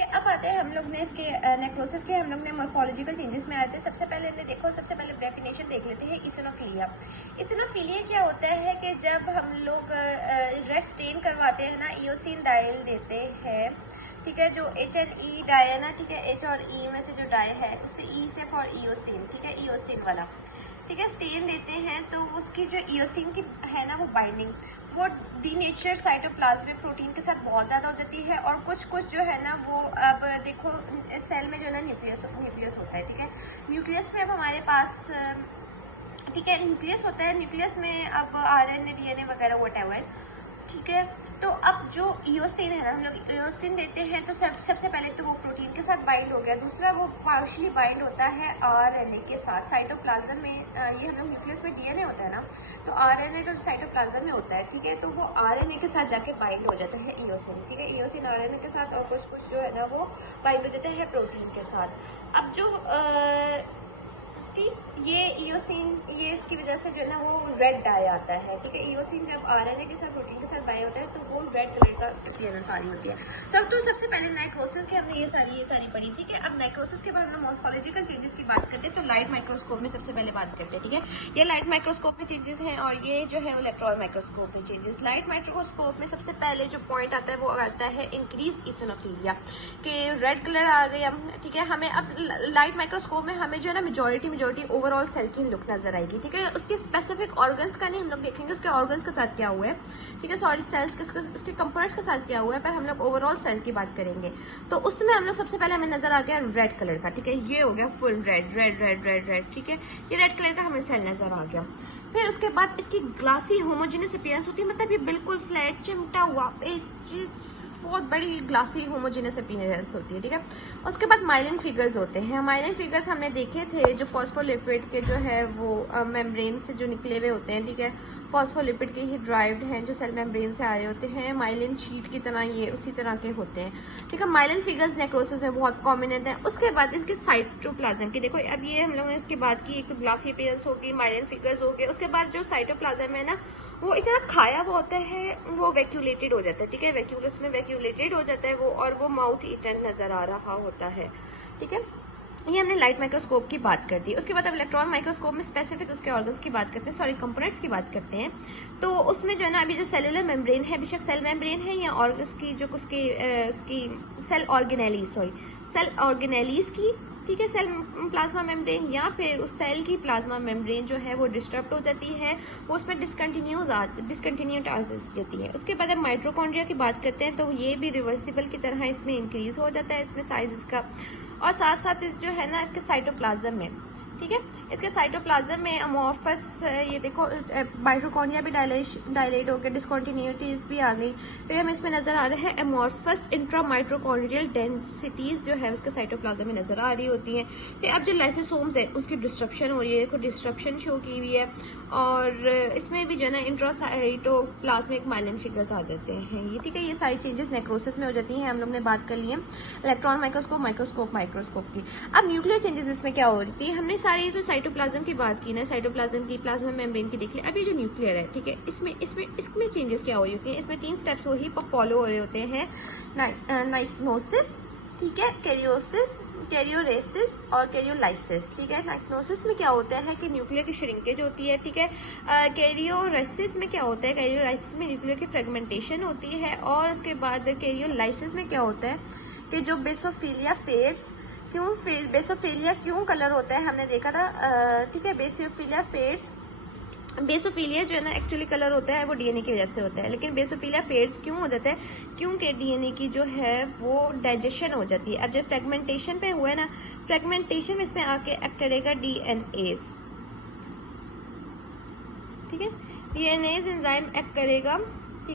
है, अब आते हैं हम लोग ने इसके नेक्रोसिस के, हम लोग ने मॉर्फोलॉजिकल चेंजेस में आते हैं। सबसे पहले देखो, सबसे पहले डेफिनेशन देख लेते हैं इसिनोफिलिया। इसिनोफिलिया क्या होता है कि जब हम लोग रेड स्टेन करवाते हैं ना, इयोसिन डायल देते हैं, ठीक है, जो HNE डाई है ना, ठीक है, H और E में से जो डाई है उससे E से फॉर इयोसिन, ठीक है, इयोसिन वाला, ठीक है, स्टेन देते हैं तो उसकी जो इयोसिन की है ना वो बाइंडिंग वो डीनेचर साइटोप्लाज्मिक प्रोटीन के साथ बहुत ज़्यादा हो जाती है। और कुछ जो है ना वो, अब देखो सेल में जो है ना न्यूक्लियस होता है, ठीक है, न्यूक्लियस में अब हमारे पास, ठीक है, न्यूक्लियस होता है, न्यूक्लियस में अब RNA DNA वगैरह व्हाटएवर, ठीक है। तो अब जो इयोसिन है ना, हम लोग इयोसिन देते हैं तो सबसे पहले तो वो प्रोटीन के साथ बाइंड हो गया, दूसरा वो पार्शली बाइंड होता है RNA के साथ साइटोप्लाज्म में। ये हम लोग न्यूक्लियस में DNA होता है ना, तो RNA जो साइटोप्लाज्म में होता है, ठीक है, तो वो RNA के साथ जाके बाइंड हो जाता है इयोसिन, ठीक है, इयोसिन RNA के साथ, और कुछ जो है ना वो बाइंड हो जाता है प्रोटीन के साथ। अब जो ये इयोसिन, ये इसकी वजह से जो है ना वो रेड डाई आता है, ठीक है, इयोसिन जब RNA के साथ प्रोटीन के साथ बाई होता है तो वो रेड कलर का अपीयरेंस आ रही होती है। तो सबसे पहले नाइक्रोसिस के हमने ये सारी पढ़ी, ठीक है। अब नाइक्रोसिस के बाद हम मॉर्फोलॉजिकल चेंजेस की बात करते हैं, तो लाइट माइक्रोस्कोप में सबसे पहले बात करते हैं, ठीक है। ये लाइट माइक्रोस्कोप में चेंजेस हैं और ये जो है इलेक्ट्रॉन माइक्रोस्कोप में चेंजेस। लाइट माइक्रोस्कोप में सबसे पहले जो पॉइंट आता है वो आता है इंक्रीज इसिनोफिलिया, कि रेड कलर आ गया, ठीक है। हमें अब लाइट माइक्रोस्कोप में हमें जो है ना मेजोरिटी ओवरऑल सेल की लुक नजर आएगी, ठीक है। उसके स्पेसिफिक ऑर्गन्स का नहीं हम लोग देखेंगे, उसके ऑर्गन्स के साथ क्या हुआ है, ठीक है, सॉरी सेल्स के उसके कंपोनेंट के साथ क्या हुआ है, पर हम लोग ओवरऑल सेल की बात करेंगे। तो उसमें हम लोग सबसे पहले हमें नजर आ गया रेड कलर का, ठीक है, ये हो गया full red red red red red, ठीक है, ये रेड कलर का हमें सेल नजर आ गया। फिर उसके बाद इसकी ग्लासी होमोजेनियस अपीयरेंस होती है, मतलब ये बिल्कुल फ्लैट चिमटा हुआ, बहुत बड़ी ग्लासी होमोजेनियस अपीयरेंस होती है, ठीक है। उसके बाद माइलिन फिगर्स होते हैं। माइलिन फिगर्स हमने देखे थे, जो फॉस्फोलिपिड के जो है वो मेम्ब्रेन से जो निकले हुए होते हैं, ठीक है, फॉस्फोलिपिड के ही ड्राइव्ड हैं, जो सेल मेम्ब्रेन से आ रहे होते हैं, माइलिन शीट की तरह ये उसी तरह के होते हैं, ठीक है। माइलिन फिगर्स नेक्रोसिस में बहुत कॉमन है। उसके बाद इनके साइटोप्लाज्म की देखो, अब ये हम लोगों ने इसकी बात की, एक तो ग्लासी अपीयरेंस होगी, माइलिन फिगर्स हो गए, उसके बाद जो साइटोप्लाज्म है ना वो इतना खाया हुआ होता है, वो वैक्यूलेटेड हो जाता है, ठीक है, वैक्यूलस में वैक्यूलेटेड हो जाता है वो, और वो माउथ ईटन नजर आ रहा होता है, ठीक है। ये हमने लाइट माइक्रोस्कोप की बात कर दी। उसके बाद अब इलेक्ट्रॉन माइक्रोस्कोप में स्पेसिफिक उसके ऑर्गन्स की बात करते हैं, सॉरी कंपोनेंट्स की बात करते हैं। तो उसमें जो है ना अभी जो सेलुलर मेम्ब्रेन है, बेशक सेल मेम्ब्रेन है या ऑर्गन्स की जो उसकी सेल ऑर्गेनेलीज की, ठीक है, सेल प्लाज्मा मेम्ब्रेन या फिर उस सेल की प्लाज्मा मेम्ब्रेन जो है वो डिस्टर्ब हो जाती है, वो उसमें डिसकंटिन्यूटी आ जाती है। उसके बाद अब माइटोकॉन्ड्रिया की बात करते हैं, तो ये भी रिवर्सिबल की तरह इसमें इंक्रीज हो जाता है, इसमें साइज इसका, और साथ साथ इस जो है ना इसके साइटोप्लाज्म में, ठीक है, इसके साइटोप्लाज्म में अमोर्फस, ये देखो माइटोकॉन्ड्रिया भी डायलेट हो गया, डिसकंटिन्यूटीज भी आ गई। फिर हमें इसमें नजर आ रहा है अमोर्फस इंट्रामाइटोकॉन्ड्रियल डेंसिटीज जो है उसके साइटोप्लाज्म में नजर आ रही होती हैं। फिर अब जो लाइसोसोम्स है उसकी डिस्ट्रक्शन हो रही है, देखो डिस्ट्रक्शन शो की हुई है, और इसमें भी जो है ना इंट्रासाइटोप्लाज्मिक माइलिन फिगर्स आ जाते हैं ये, ठीक है। ये सारी चेंजेस नेक्रोसिस में हो जाती हैं, हम लोग ने बात कर ली है इलेक्ट्रॉन माइक्रोस्कोप की। अब न्यूक्लियर चेंजेस इसमें क्या हो रही थी, हमने सारी जो साइटोप्लाज्म की बात की ना, साइटोप्लाज्म की, प्लाज्मा मेम्ब्रेन की देख ली। अभी जो न्यूक्लियर है, ठीक है, इसमें चेंजेस क्या हो रही होती है, इसमें 3 स्टेप्स वही फॉलो हो रहे होते हैं, नाइक्नोसिस, ठीक है, कैरियोरेसिस और कैरियोलाइसिस, ठीक है। नाइक्नोसिस में क्या होता है कि न्यूक्लियर की श्रिंकेज होती है, ठीक है। कैरियोरेसिस में क्या होता है, कैरियोलाइसिस में न्यूक्लियर की फ्रेगमेंटेशन होती है, और उसके बाद कैरियोलाइसिस में क्या होता है कि जो बेसोफिलिया फेड्स, बेसोफिलिया क्यों कलर होता है हमने देखा था, ठीक है, बेसोफिलिया जो है ना एक्चुअली कलर होता है वो डीएनए की वजह से होता है, लेकिन बेसोफिलिया फेड्स क्यों हो जाता है, क्योंकि डीएनए की जो है वो डाइजेशन हो जाती है। अब जो फ्रेगमेंटेशन पे हुआ है ना, फ्रेगमेंटेशन में इसमें आके एक्ट करेगा डीएनएज, ठीक है, डीएनएज एंजाइम एक्ट करेगा